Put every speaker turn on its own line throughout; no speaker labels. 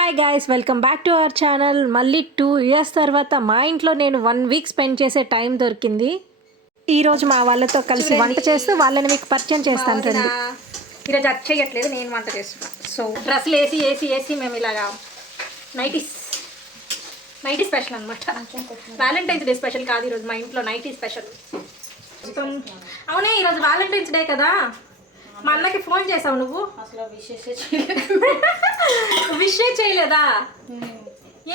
Hi guys welcome back to our channel మళ్ళీ two years తర్వాత మా ఇంట్లో నేను వన్ వీక్ స్పెండ్ చేసే టైం దొరికింది. ఈరోజు మా వాళ్ళతో కలిసి వంట చేస్తూ వాళ్ళని మీకు పరిచయం చేస్తాను రండి.
ఈరోజు అది చేయట్లేదు నేను వంట చేస్తున్నా సో డ్రెస్సులు వేసి వేసి వేసి మేము ఇలాగా నైటీస్ నైటీ స్పెషల్ అనమాట వ్యాలంటైన్స్ డే స్పెషల్ కాదు ఈరోజు మా ఇంట్లో నైటీ స్పెషల్. అవునే ఈరోజు వ్యాలంటైన్స్ డే కదా. మా అన్నకి ఫోన్ చేసావు నువ్వు?
అసలు విశేష
విష్ చేయలేదా?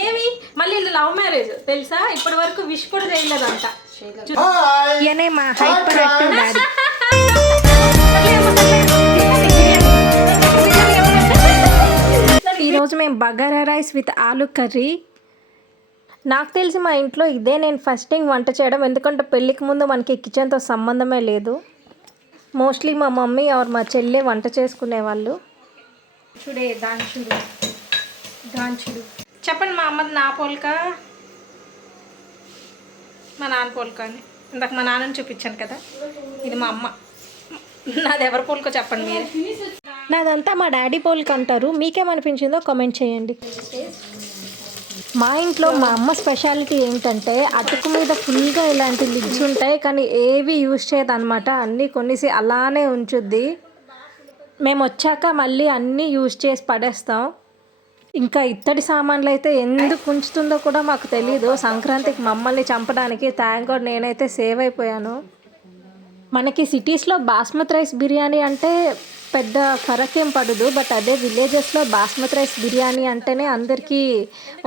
ఏమి? మళ్ళీ లవ్ మ్యారేజ్ తెలుసా? ఇప్పటి వరకు విష్ కూడా చేయలేదంట.
ఈయనే మా హైపర్ యాక్టివ్ డాడీ ఈరోజు మేము bagara rice with aloo curry. నాకు తెలిసి మా ఇంట్లో ఇదే నేను ఫస్ట్ టైం వంట చేయడం. ఎందుకంటే పెళ్ళికి ముందు మనకి కిచెన్తో సంబంధమే లేదు. మోస్ట్లీ మా మమ్మీ ఆర్ మా చెల్లె వంట చేసుకునేవాళ్ళు.
చూడే దాంచుడు. దాంచుడు. చెప్పండి మా అమ్మది నా పోలిక? మా నాన్న పోలిక అని ఇందాక మా నాన్నని చూపించాను కదా. ఇది మా అమ్మ. నాది ఎవరి పోలికో చెప్పండి మీరు.
నాదంతా మా డాడీ పోలిక అంటారు. మీకేమనిపించిందో కామెంట్ చేయండి. మా ఇంట్లో మా అమ్మ స్పెషాలిటీ ఏంటంటే అటుకు మీద ఫుల్గా ఇలాంటి లిడ్స్ ఉంటాయి కానీ ఏవి యూజ్ చేయదన్నమాట. అన్నీ కొనేసి అలానే ఉంచుద్ది. మేము వచ్చాక మళ్ళీ అన్నీ యూజ్ చేసి పడేస్తాం. ఇంకా ఇత్తడి సామాన్లు అయితే ఎందుకు ఉంచుతుందో కూడా మాకు తెలీదు. సంక్రాంతికి మమ్మల్ని చంపడానికి థ్యాంక్ గాడ్ నేనైతే సేవ్ అయిపోయాను. మనకి సిటీస్లో బాస్మతి రైస్ బిర్యానీ అంటే పెద్ద ఫరక్ ఏం పడదు బట్ అదే విలేజెస్లో బాస్మతి రైస్ బిర్యానీ అంటేనే అందరికీ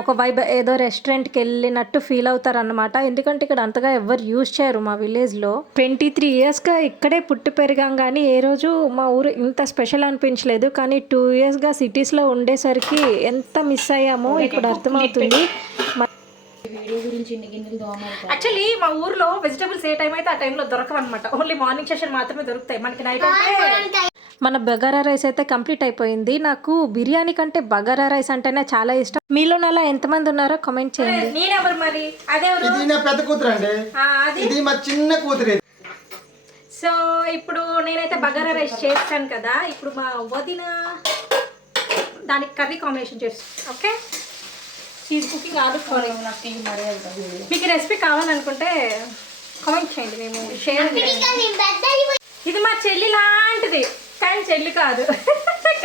ఒక వైబ్ ఏదో రెస్టారెంట్కి వెళ్ళినట్టు ఫీల్ అవుతారు అనమాట ఎందుకంటే ఇక్కడ అంతగా ఎవరు యూజ్ చేయరు మా విలేజ్లో ట్వంటీ త్రీ ఇయర్స్గా ఇక్కడే పుట్టి పెరిగాం కానీ ఏ రోజు మా ఊరు ఇంత స్పెషల్ అనిపించలేదు. కానీ టూ ఇయర్స్గా సిటీస్లో ఉండేసరికి ఎంత మిస్ అయ్యామో ఇప్పుడు అర్థమవుతుంది.
యాక్చువల్లీ మా ఊర్లో వెజిటబుల్స్ ఏ టైం అయితే ఆ టైంలో దొరకవన్నమాట. ఓన్లీ మార్నింగ్ సెషన్ మాత్రమే దొరుకుతాయి. మనకి నైట్ అంటే
మన బగారా రైస్ అయితే కంప్లీట్ అయిపోయింది. నాకు బిర్యానీ కంటే బగారా రైస్ అంటేనే చాలా ఇష్టం. మీలో అలా ఎంతమంది ఉన్నారో కామెంట్ చేయండి.
నేనెవరు మరి? అదెవరు?
ఇది నా పెద్ద కూతురు అండి
ఆ, అది?
ఇది మా చిన్న కూతురు.
సో ఇప్పుడు నేనైతే బగారా రైస్ చేస్తాను కదా. ఇప్పుడు మా వదిన దానికి కర్రీ కాంబినేషన్ చేస్తాను ఓకే? చీజ్ కుకింగ్ ఆలు మీకు రెసిపీ కావాలనుకుంటే కామెంట్ చేయండి మేము షేర్ ఇది మా చెల్లి లాంటిది. కానీ చెల్లి కాదు.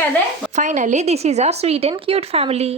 కదే?
Finally this is our sweet and cute family